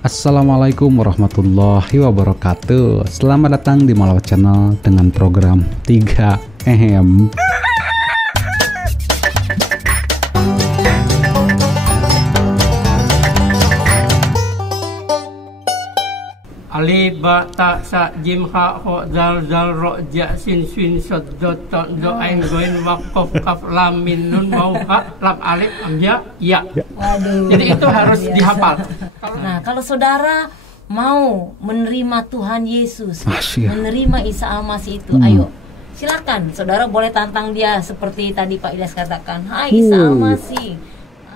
Assalamualaikum warahmatullahi wabarakatuh. Selamat datang di Malawat Channel dengan program 3M. Alif ba ta sa jim ha ho zal zal ro ja sin sin sod dot to do ain goin waqaf kaf lam min nun mau ha lam alif am ya. Waduh. Jadi itu harus dihafal. Nah, kalau saudara mau menerima Tuhan Yesus, Asyik. menerima Isa Al-Masih itu, ayo silakan. Saudara boleh tantang dia seperti tadi Pak Ilyas katakan. Hai Isa Al-Masih.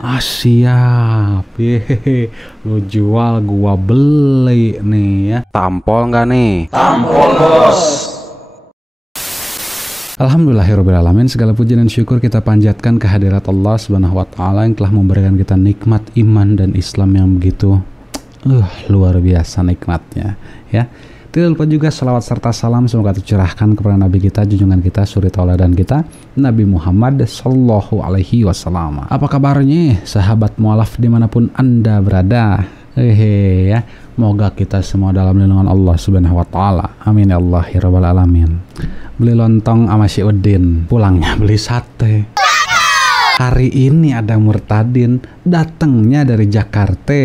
Siap. Yehehe. Lu jual gua beli nih ya. Tampol nggak nih? Tampol bos. Alhamdulillahirrahmanirrahim. Segala puji dan syukur kita panjatkan kehadirat Allah Subhanahu wa Ta'ala yang telah memberikan kita nikmat iman dan Islam yang begitu luar biasa nikmatnya ya. Tidak lupa juga salawat serta salam semoga tercurahkan kepada Nabi kita, junjungan kita, suri tauladan kita, Nabi Muhammad Sallallahu Alaihi Wasallam. Apa kabarnya sahabat mualaf dimanapun Anda berada? Ya, semoga kita semua dalam lindungan Allah Subhanahu Wa Taala. Amin ya Allah ya Rabbal Alamin. Beli lontong sama si Udin, pulangnya beli sate. Hari ini ada Murtadin datangnya dari Jakarta.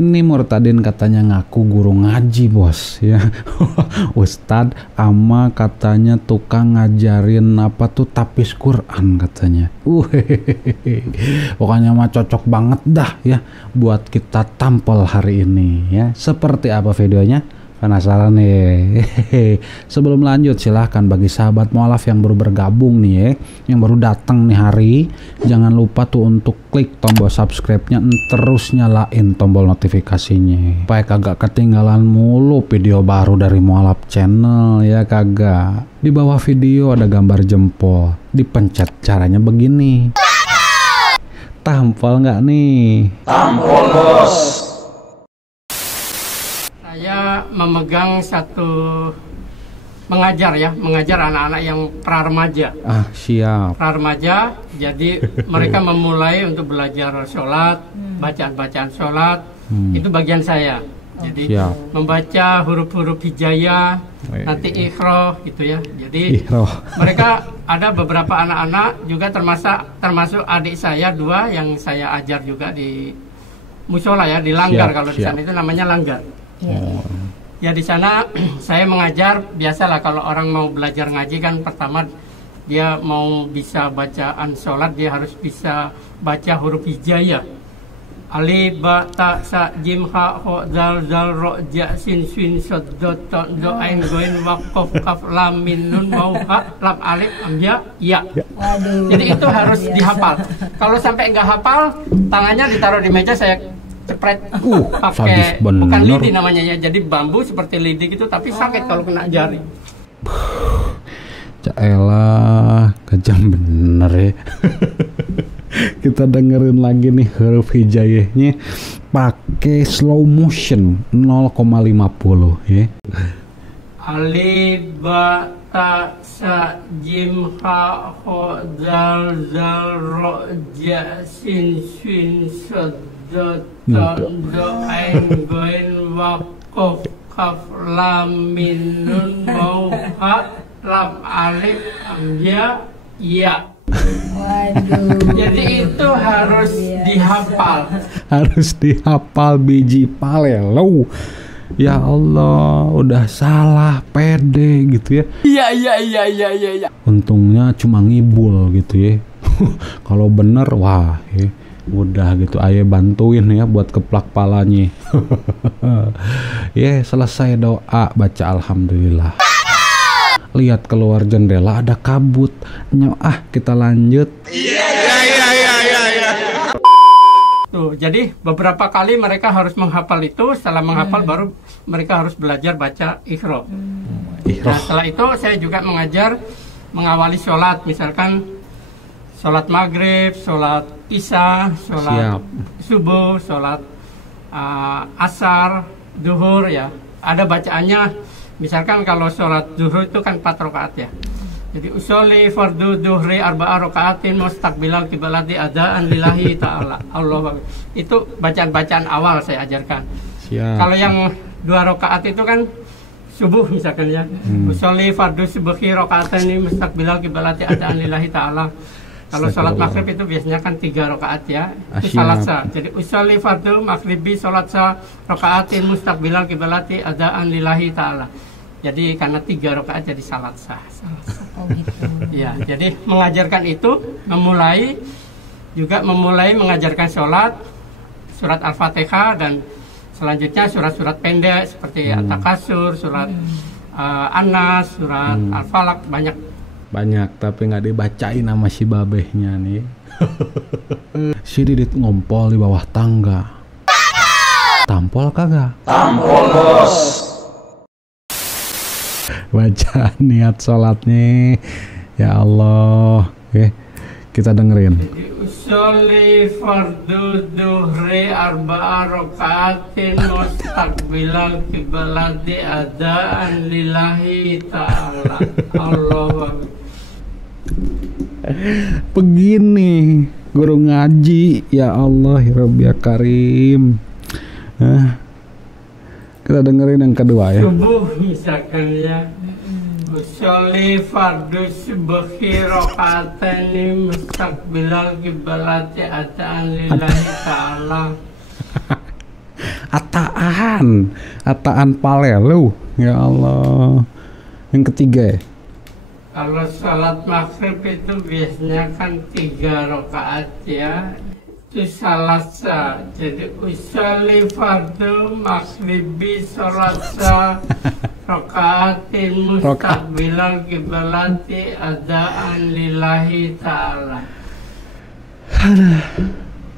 Ini Murtadin katanya ngaku guru ngaji bos ya. Ustadz ama katanya tukang ngajarin apa tuh tapis Quran katanya. Pokoknya mah cocok banget dah ya buat kita tampil hari ini ya. Seperti apa videonya? Penasaran nih? Sebelum lanjut silahkan bagi sahabat mualaf yang baru bergabung nih ya, yang baru datang nih hari, jangan lupa tuh untuk klik tombol subscribe-nya, terus nyalain tombol notifikasinya supaya kagak ketinggalan mulu video baru dari Mualaf Channel ya kagak. Di bawah video ada gambar jempol, dipencet caranya begini. Tampol nggak nih? Tampol bos. Saya memegang satu mengajar anak-anak yang pra-remaja. Siap. Pra-remaja, jadi mereka memulai untuk belajar sholat, bacaan-bacaan sholat, itu bagian saya. Jadi membaca huruf-huruf hijayah, nanti ikhroh gitu ya. Jadi mereka ada beberapa anak-anak juga termasuk adik saya 2 yang saya ajar juga di musola ya, di Langgar. Kalau di sana itu namanya Langgar. Ya di sana saya mengajar, biasalah kalau orang mau belajar ngaji kan pertama dia mau bisa bacaan sholat, dia harus bisa baca huruf hijayah. Alif ba ta sa jim ha ho zal zal ro ja sin sin sod dot to do ain goin waqaf kaf lam min nun mau ha lam alif am ya. Waduh. Jadi itu harus dihafal. Kalau sampai nggak hafal, tangannya ditaruh di meja, saya cepret pakai bukan lidi namanya ya, jadi bambu seperti lidi gitu, tapi sakit kalau kena jari. Caelah, kejam bener ya. Kita dengerin lagi nih huruf hijayahnya pakai slow motion 0,50 ya. Alif ba ta sa jim ha ho zal zal ro ja sin sin sod dot do ain goin waqaf kaf lam min nun mau ha lam alif am ya. Waduh. Jadi itu harus dihafal. Harus dihafal biji palelo. Ya Allah, udah salah pede gitu ya. Iya. Untungnya cuma ngibul gitu ya. Kalau bener wah ya. Udah gitu ayah bantuin ya buat keplak palanya. Selesai doa baca alhamdulillah. Lihat keluar jendela ada kabut. Kita lanjut. Iya. Tuh, jadi beberapa kali mereka harus menghafal itu. Setelah menghafal baru mereka harus belajar baca ikhroh. Nah, setelah itu saya juga mengajar mengawali sholat, misalkan sholat maghrib, sholat isya, sholat subuh, sholat asar, duhur ya. Ada bacaannya, misalkan kalau sholat duhur itu kan 4 rakaat ya. Jadi usolli fardu duhri arba'a raka'atin mustaqbilal qiblati adaan lillahi ta'ala. Allah. Itu bacaan-bacaan awal saya ajarkan. Siap. Kalau yang 2 rakaat itu kan subuh misalkan ya. Usolli fardu subuhi raka'ataini mustaqbilal qiblati adaan lillahi ta'ala. Kalau sholat maghrib itu biasanya kan 3 rakaat ya. Itu salat sah. Jadi usolli fardu maghribi sholat sah raka'atin mustaqbilal qiblati adaan lillahi ta'ala. Jadi karena 3 rakaat jadi salat sah. Oh gitu. Ya, jadi mengajarkan itu memulai mengajarkan sholat, surat Al-Fatihah dan selanjutnya surat-surat pendek seperti At-Takasur, surat An-Nas, surat Al-Falaq, banyak tapi nggak dibacain sama si babehnya nih. Si Didit ngompol di bawah tangga. Tampol kagak? Tampol bos. Baca niat sholatnya, ya Allah, kita dengerin. Usolli fardu duhri arba'a raka'atin mustaqbilal qiblati adaan lillahi ta'ala. Allah. Begini guru ngaji, ya Allah, ya Rabbi ya Karim. Kita dengerin yang kedua ya. Subuh misalkan ya. Usolli fardu subuhi raka'ataini mustaqbilal qiblati adaan lillahi ta'ala. Ataan palelu, ya Allah. Yang ketiga ya. Kalau sholat maghrib itu biasanya kan 3 rakaat ya. Itu salat sah. Jadi usolli fardu maghribi sholat sah raka'atin mustaqbilal qiblati adaan lillahi ta'ala.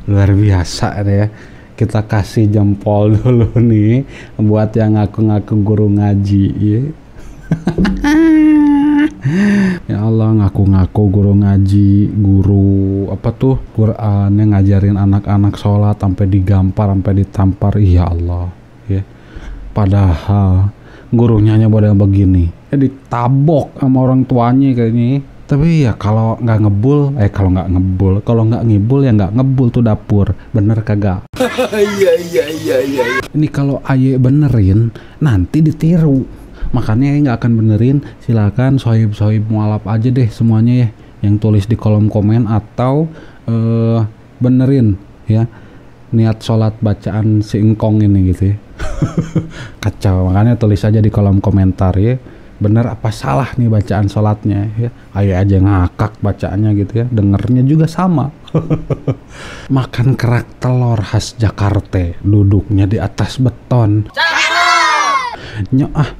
Luar biasa deh ya. Kita kasih jempol dulu nih buat yang ngaku-ngaku guru ngaji ya. Ya Allah, ngaku-ngaku guru ngaji, guru apa tuh Quran yang ngajarin anak-anak sholat sampai digampar, sampai ditampar, ya Allah ya. Padahal gurunya hanya pada begini, ditabok sama orang tuanya kayaknya. Tapi ya kalau nggak ngibul ya nggak ngebul tuh dapur, bener kagak? Iya. Ini kalau aye benerin nanti ditiru. Makanya nggak akan benerin, silakan sohib mualaf aja deh semuanya ya, yang tulis di kolom komen atau benerin ya niat sholat bacaan si engkong ini gitu ya. Kacau, makanya tulis aja di kolom komentar ya, bener apa salah nih bacaan sholatnya ya. Ayo aja ngakak bacaannya gitu ya, dengernya juga sama. Makan kerak telur khas Jakarta, duduknya di atas beton.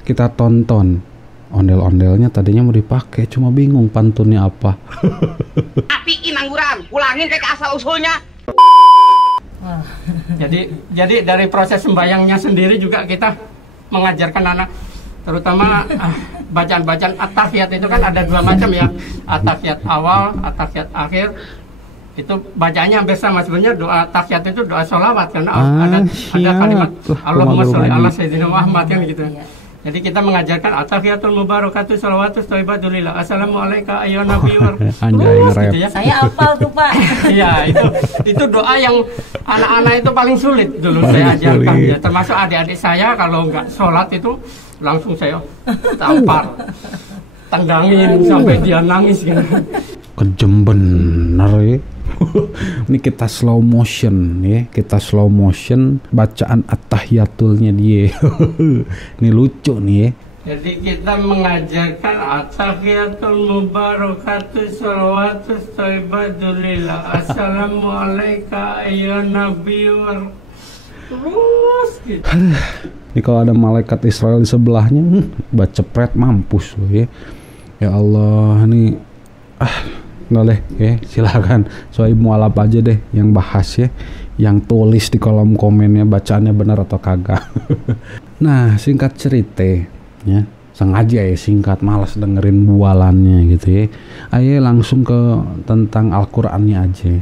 Kita tonton ondel-ondelnya, tadinya mau dipakai cuma bingung pantunnya apa. Apiin angguran, ulangin kayak asal usulnya. Jadi dari proses sembayangnya sendiri juga kita mengajarkan anak, terutama bacaan-bacaan at-tahiyat itu kan ada 2 macam ya, at-tahiyat awal, at-tahiyat akhir. Itu bacaannya hampir sama sebenarnya. Doa tahiyat itu doa sholawat karena ada kalimat Allahumma sholli ala sayyidina Muhammad kan gitu. Jadi kita mengajarkan at-tahiyatul mubarakatuh sholawatus thayyibatul lillah. Assalamualaikum ayyuhan nabi terus gitu ya. Saya hafal tuh Pak. Iya, itu doa yang anak-anak itu paling sulit dulu saya ajarkan ya. Termasuk adik-adik saya kalau nggak sholat itu langsung saya tampar, tendangin sampai dia nangis gitu. Kejem bener ya. Ini kita slow motion ya, bacaan at-tahiyatulnya dia. Ini lucu nih ya. Jadi kita mengajarkan at-tahiyatul mubarakatuh sholawatus thayyibatul lillah. Assalamualaikum ayyuhan nabi terus gitu. Ini kalau ada malaikat Israel di sebelahnya, baca pret mampus loh ya. Ya Allah, ini boleh ya, silakan soal mualaf aja deh yang bahas ya, yang tulis di kolom komennya bacaannya benar atau kagak. Nah, singkat cerita ya, sengaja ya singkat, malas dengerin bualannya gitu ya. Ayo langsung ke tentang Al-Qur'annya aja.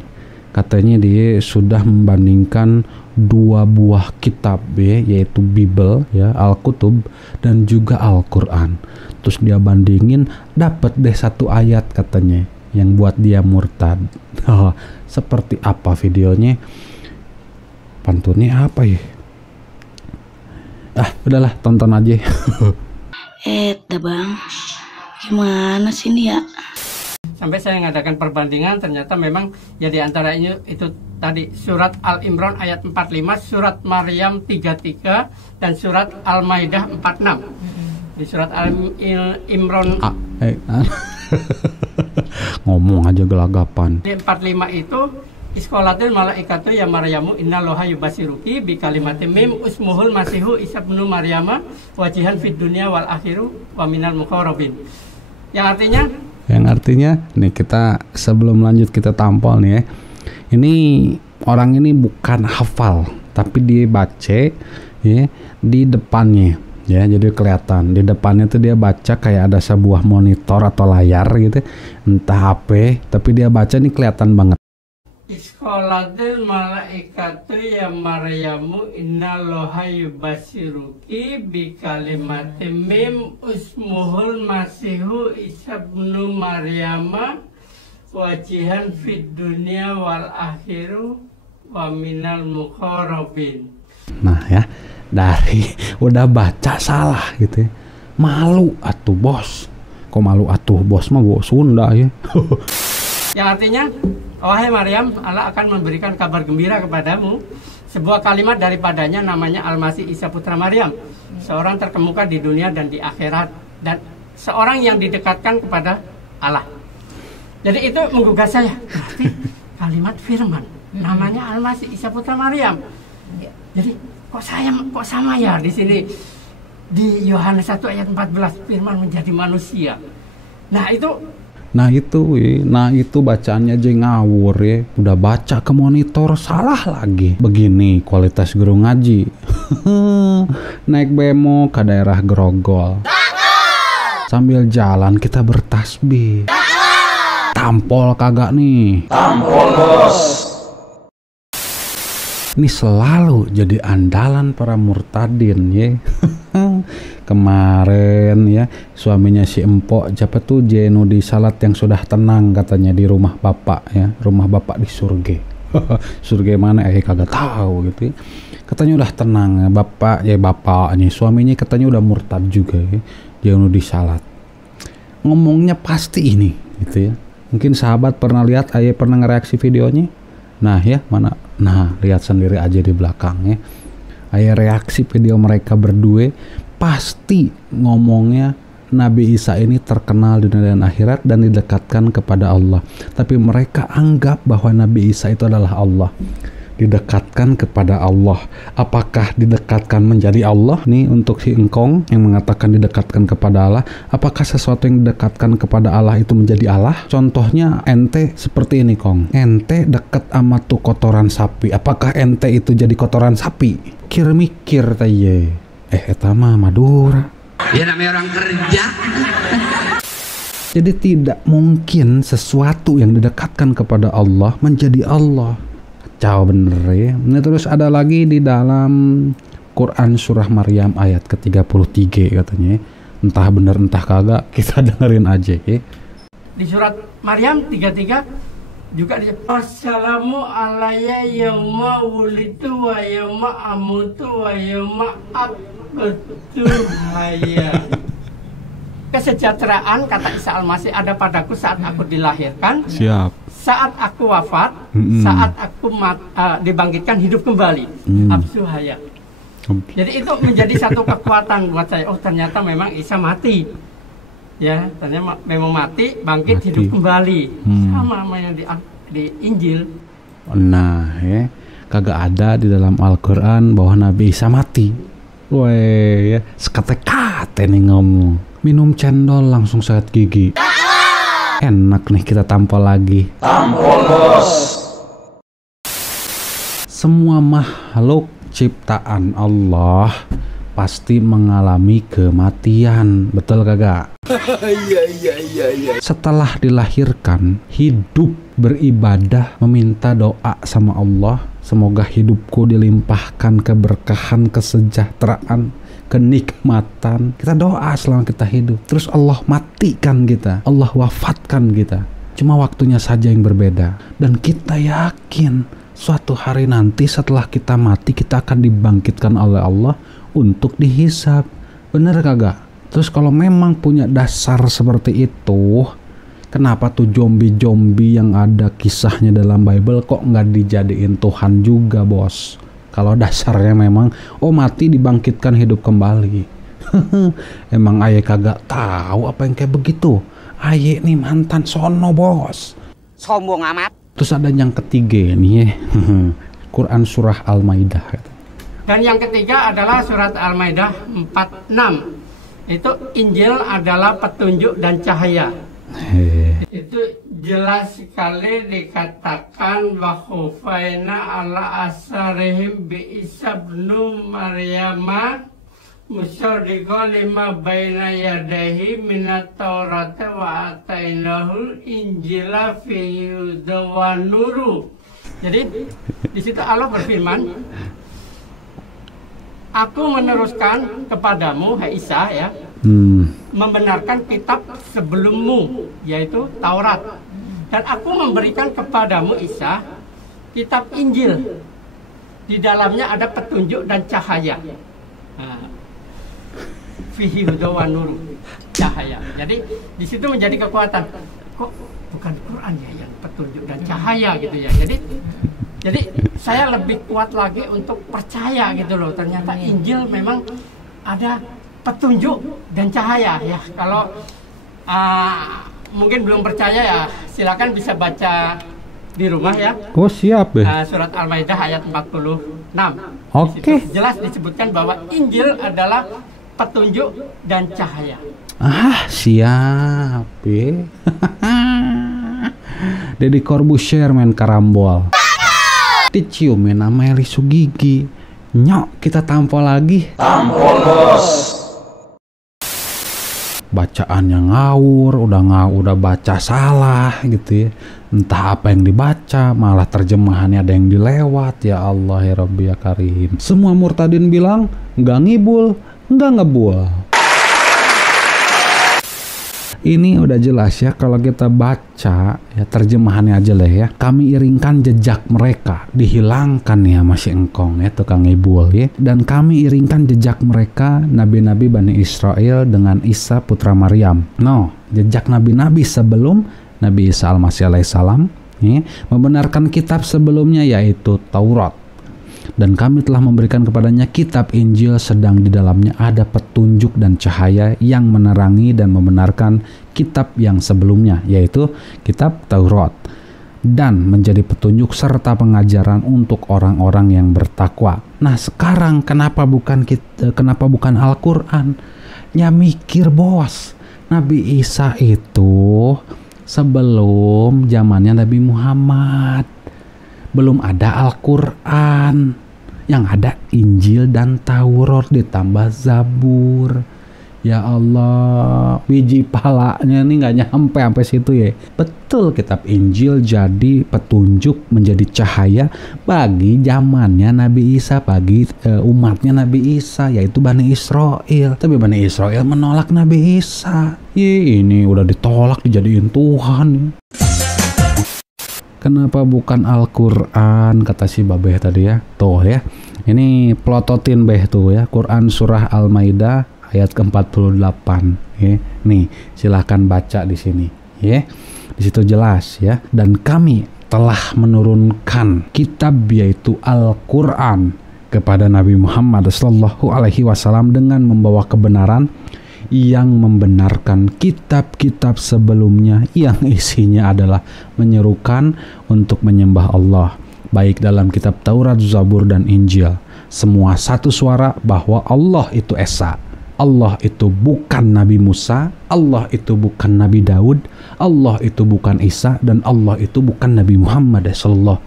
Katanya dia sudah membandingkan dua buah kitab ya, yaitu Bible ya, Al-Kutub dan juga Al-Quran. Terus dia bandingin, dapat deh satu ayat katanya yang buat dia murtad. Seperti apa videonya? Pantunnya apa ya? Udahlah, tonton aja. Bang, gimana sih ini ya? Sampai saya mengadakan perbandingan, ternyata memang ya di antaranya itu tadi surat Al-Imran ayat 45, surat Maryam 33, dan surat Al-Maidah 46. Di surat Al-Imran ngomong aja gelagapan. Di 45 itu Iskolatul malaikatu ya Maryamu innallaha yubasiruki bi kalimatin mim usmuhul masihu Isa ibnu Maryama wajihan fid dunya wal akhiru wa minal muqarrabin. Yang artinya nih, kita sebelum lanjut kita tampol nih ya. Ini orang ini bukan hafal, tapi dia baca ya di depannya. Ya, jadi kelihatan di depannya tuh dia baca kayak ada sebuah monitor atau layar gitu, entah HP, tapi dia baca nih kelihatan banget. Iskolatil malaikatu ya Maryamu innallaha yubasiruki bi kalimatin mim usmuhul masihu Isa ibnu Maryama wajihan fid dunya wal akhiru wa minal muqarrabin. Nah ya, dari udah baca salah gitu ya. Malu atuh bos. Kok malu atuh bos mah bos Sunda ya. Yang artinya, wahai Maryam, Allah akan memberikan kabar gembira kepadamu. Sebuah kalimat daripadanya namanya Al-Masih Isa putra Maryam, seorang terkemuka di dunia dan di akhirat, dan seorang yang didekatkan kepada Allah. Jadi itu menggugah saya. Berarti kalimat firman namanya Al-Masih Isa putra Maryam. Jadi kok sama ya di sini di Yohanes 1 ayat 14 firman menjadi manusia. Nah itu bacaannya aja ngawur ya. Udah baca ke monitor salah lagi. Begini kualitas guru ngaji. Naik bemo ke daerah Grogol. Sambil jalan kita bertasbih. Tampol kagak nih? Tampol bos. Ini selalu jadi andalan para murtadin ya. Kemarin ya suaminya si empok siapa tuh Jenudi Salat yang sudah tenang katanya di rumah bapak ya, rumah bapak di surga. Surga mana kagak tahu gitu ya. Katanya udah tenang ya, bapaknya suaminya katanya udah murtad juga ya, Jenudi Salat. Ngomongnya pasti ini gitu ya. Mungkin sahabat pernah lihat, pernah ngereaksi videonya. Nah ya mana, nah lihat sendiri aja di belakangnya. Reaksi video mereka berdua pasti ngomongnya Nabi Isa ini terkenal di dunia dan akhirat dan didekatkan kepada Allah. Tapi mereka anggap bahwa Nabi Isa itu adalah Allah. Didekatkan kepada Allah. Apakah didekatkan menjadi Allah? Nih untuk si engkong yang mengatakan didekatkan kepada Allah. Apakah sesuatu yang didekatkan kepada Allah itu menjadi Allah? Contohnya ente seperti ini kong. Ente deket sama tuh kotoran sapi. Apakah ente itu jadi kotoran sapi? Mikir taye. Eta mah Madura. Ya namanya orang kerja. Jadi tidak mungkin sesuatu yang didekatkan kepada Allah menjadi Allah. Kacau bener ya. Ini terus ada lagi di dalam Quran surah Maryam ayat ke-33 katanya. Entah bener entah kagak, kita dengerin aja ya. Di surat Maryam 33 juga Assalamu alayya yauma wulitu wa yauma amutu wa yauma abtu hayya. Kesejahteraan kata Isa Al-Masih ada padaku saat aku dilahirkan. Siap. Saat aku wafat, saat aku dibangkitkan hidup kembali. Abtu hayya. Jadi itu menjadi satu kekuatan buat saya. Oh ternyata memang Isa mati. Ya, ternyata memang mati, bangkit, hidup kembali. Sama yang di Injil. Nah, ya, kagak ada di dalam Al-Quran bahwa Nabi Isa mati. Weh, ya, sekate-kate nih ngomong. Minum cendol langsung sehat gigi. Enak nih kita tampol lagi. Tampol bos. Semua makhluk ciptaan Allah pasti mengalami kematian, betul kagak? Setelah dilahirkan, hidup beribadah, meminta doa sama Allah, semoga hidupku dilimpahkan keberkahan, kesejahteraan, kenikmatan. Kita doa selama kita hidup. Terus Allah matikan kita, Allah wafatkan kita. Cuma waktunya saja yang berbeda. Dan kita yakin suatu hari nanti setelah kita mati, kita akan dibangkitkan oleh Allah untuk dihisab. Bener kagak? Terus kalau memang punya dasar seperti itu, kenapa tuh zombie-zombie yang ada kisahnya dalam Bible kok nggak dijadiin Tuhan juga, bos? Kalau dasarnya memang, mati dibangkitkan hidup kembali. Emang ayah kagak tahu apa yang kayak begitu. Ayah nih mantan sono, bos. Sombong amat. Terus ada yang ketiga nih ya. Quran surah Al-Maidah. Dan yang ketiga adalah surat Al-Maidah 46. Itu Injil adalah petunjuk dan cahaya. Itu jelas sekali dikatakan bahwa faina ala asarihim bi Isa bin Maryama musaddiqan lima baina yadayhi minat Taurat wa atainahu Injila fihi hudan wa nuru. Jadi di situ Allah berfirman, aku meneruskan kepadamu, hai Isa, ya, membenarkan kitab sebelummu, yaitu Taurat. Dan aku memberikan kepadamu, Isa, kitab Injil. Di dalamnya ada petunjuk dan cahaya. Fihi hudan wa nuru, cahaya. Jadi di situ menjadi kekuatan. Kok bukan Quran ya yang petunjuk dan cahaya gitu ya. Jadi saya lebih kuat lagi untuk percaya gitu loh. Ternyata Injil memang ada petunjuk dan cahaya ya. Kalau mungkin belum percaya ya, silakan bisa baca di rumah ya. Oh siap ya. Surat Al-Maidah ayat 46. Oke. Jelas disebutkan bahwa Injil adalah petunjuk dan cahaya. Siap ya. Deddy Corbuzier main karambol. Diciumin sama Eli Sugigi. Nyok, kita tampol lagi. Tampol, bos. Bacaannya ngawur, udah baca salah gitu ya. Entah apa yang dibaca, malah terjemahannya ada yang dilewat. Ya Allah, ya Rabbi, ya Karim. Semua murtadin bilang, nggak ngibul, nggak ngebul. Ini udah jelas ya, kalau kita baca ya terjemahannya aja lah ya. Kami iringkan jejak mereka, dihilangkan ya masih engkong ya tukang ibul ya. Dan kami iringkan jejak mereka, nabi-nabi Bani Israel dengan Isa putra Maryam. Jejak nabi-nabi sebelum Nabi Isa al-Masih alaihissalam ya, membenarkan kitab sebelumnya yaitu Taurat. Dan kami telah memberikan kepadanya kitab Injil, sedang di dalamnya ada petunjuk dan cahaya yang menerangi dan membenarkan kitab yang sebelumnya, yaitu kitab Taurat, dan menjadi petunjuk serta pengajaran untuk orang-orang yang bertakwa. Nah sekarang kenapa bukan Al-Quran? Ya mikir bos, Nabi Isa itu sebelum zamannya Nabi Muhammad, belum ada Al-Quran. Yang ada Injil dan Taurat ditambah Zabur. Ya Allah, biji palanya nih nggak nyampe sampai situ ya. Betul, kitab Injil jadi petunjuk, menjadi cahaya bagi zamannya Nabi Isa, bagi umatnya Nabi Isa, yaitu Bani Israel. Tapi Bani Israel menolak Nabi Isa. Ini udah ditolak dijadiin Tuhan. Kenapa bukan Al-Quran, kata si Babeh tadi ya. Tuh ya, ini plototin Beh tuh ya, Quran surah Al-Maidah ayat ke-48 ya. Nih, silahkan baca di sini ya. Di situ jelas ya. Dan kami telah menurunkan kitab yaitu Al-Quran kepada Nabi Muhammad SAW dengan membawa kebenaran yang membenarkan kitab-kitab sebelumnya yang isinya adalah menyerukan untuk menyembah Allah, baik dalam kitab Taurat, Zabur, dan Injil. Semua satu suara bahwa Allah itu Esa, Allah itu bukan Nabi Musa, Allah itu bukan Nabi Daud, Allah itu bukan Isa, dan Allah itu bukan Nabi Muhammad SAW,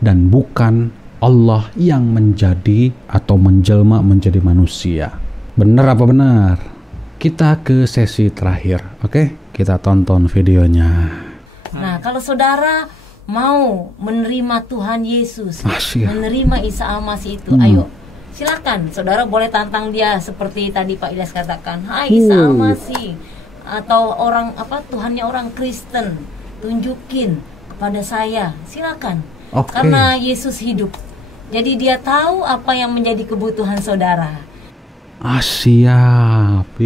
dan bukan Allah yang menjadi atau menjelma menjadi manusia. Benar apa benar? kita ke sesi terakhir. Oke, kita tonton videonya. Nah, kalau saudara mau menerima Tuhan Yesus, menerima Isa Al-Masih itu, ayo silakan. Saudara boleh tantang dia seperti tadi Pak Ilyas katakan, "Hai Isa Al-Masih," atau orang Tuhannya orang Kristen, tunjukin kepada saya. Silakan. Karena Yesus hidup. Jadi dia tahu apa yang menjadi kebutuhan saudara. Siap.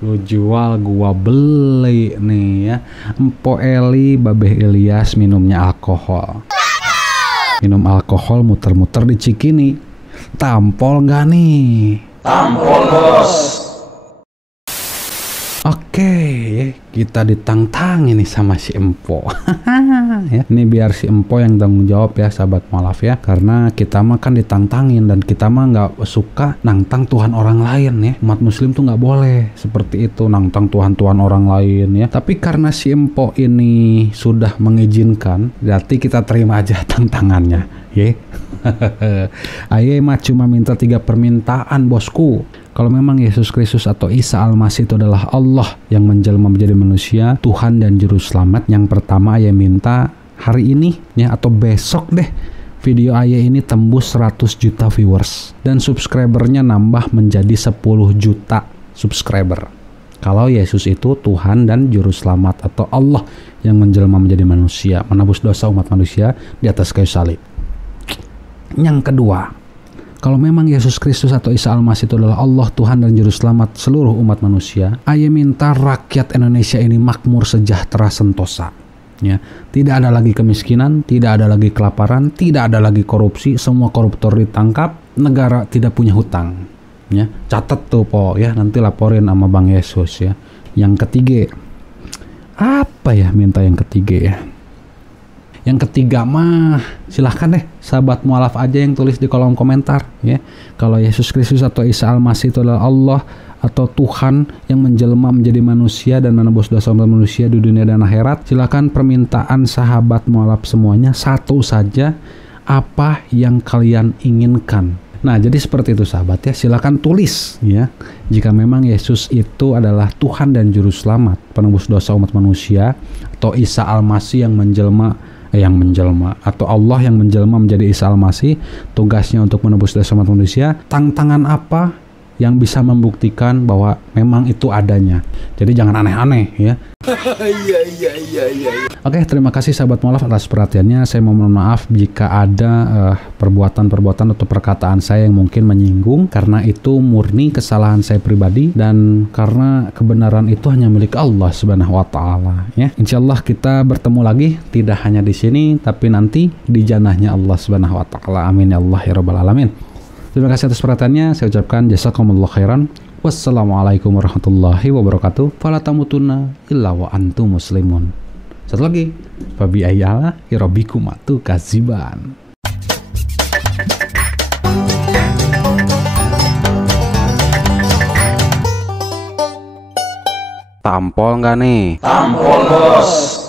Lu jual gua beli nih ya. Empo Eli Babeh Ilyas minumnya alkohol. Minum alkohol muter-muter di Cikini. Tampol gak nih? Tampol, bos. Oke, kita ditantang ini sama si Empo. Ya, ini biar si Empo yang tanggung jawab ya, sahabat mualaf ya. Karena kita mah kan ditantangin dan kita mah nggak suka nantang Tuhan orang lain ya. Umat Muslim tuh nggak boleh seperti itu, nantang Tuhan orang lain ya. Tapi karena si Empo ini sudah mengizinkan, berarti kita terima aja tantangannya, ya. Aye mah cuma minta 3 permintaan, bosku. Kalau memang Yesus Kristus atau Isa Al-Masih itu adalah Allah yang menjelma menjadi manusia, Tuhan dan Juru Selamat, yang pertama Ayah minta hari ini ya atau besok deh video Ayah ini tembus 100 juta viewers dan subscribernya nambah menjadi 10 juta subscriber. Kalau Yesus itu Tuhan dan Juru Selamat atau Allah yang menjelma menjadi manusia, menebus dosa umat manusia di atas kayu salib. Yang kedua, kalau memang Yesus Kristus atau Isa Al-Masih itu adalah Allah, Tuhan dan Juru Selamat seluruh umat manusia, Ayah minta rakyat Indonesia ini makmur, sejahtera, sentosa. Ya, tidak ada lagi kemiskinan, tidak ada lagi kelaparan, tidak ada lagi korupsi, semua koruptor ditangkap, negara tidak punya hutang. Ya, catat tuh po ya, nanti laporin sama Bang Yesus ya. Yang ketiga, apa ya minta yang ketiga ya? Yang ketiga mah silahkan deh sahabat mualaf aja yang tulis di kolom komentar ya. Kalau Yesus Kristus atau Isa Al-Masih itu adalah Allah atau Tuhan yang menjelma menjadi manusia dan menebus dosa manusia di dunia dan akhirat, silakan permintaan sahabat mualaf semuanya satu saja, apa yang kalian inginkan. Nah, jadi seperti itu sahabat ya, silakan tulis ya. Jika memang Yesus itu adalah Tuhan dan Juru Selamat, penebus dosa umat manusia, atau Isa Al-Masih yang menjelma atau Allah yang menjelma menjadi Isa Al-Masih, tugasnya untuk menebus dosa umat manusia, tantangan apa yang bisa membuktikan bahwa memang itu adanya. Jadi jangan aneh-aneh ya. Oke, terima kasih sahabat mualaf atas perhatiannya. Saya mohon maaf jika ada perbuatan-perbuatan atau perkataan saya yang mungkin menyinggung, karena itu murni kesalahan saya pribadi dan karena kebenaran itu hanya milik Allah Subhanahu wa taala ya. Insyaallah kita bertemu lagi tidak hanya di sini tapi nanti di jannahnya Allah Subhanahu wa taala. Amin ya Allah ya rabbal alamin. Terima kasih atas perhatiannya. Saya ucapkan jazakumullah khairan. Wassalamualaikum warahmatullahi wabarakatuh. Fala tamutunna illa wa antum muslimun. Satu lagi, fabi ayyala rabbikum atu kaziban. Tampol nggak nih? Tampol, bos.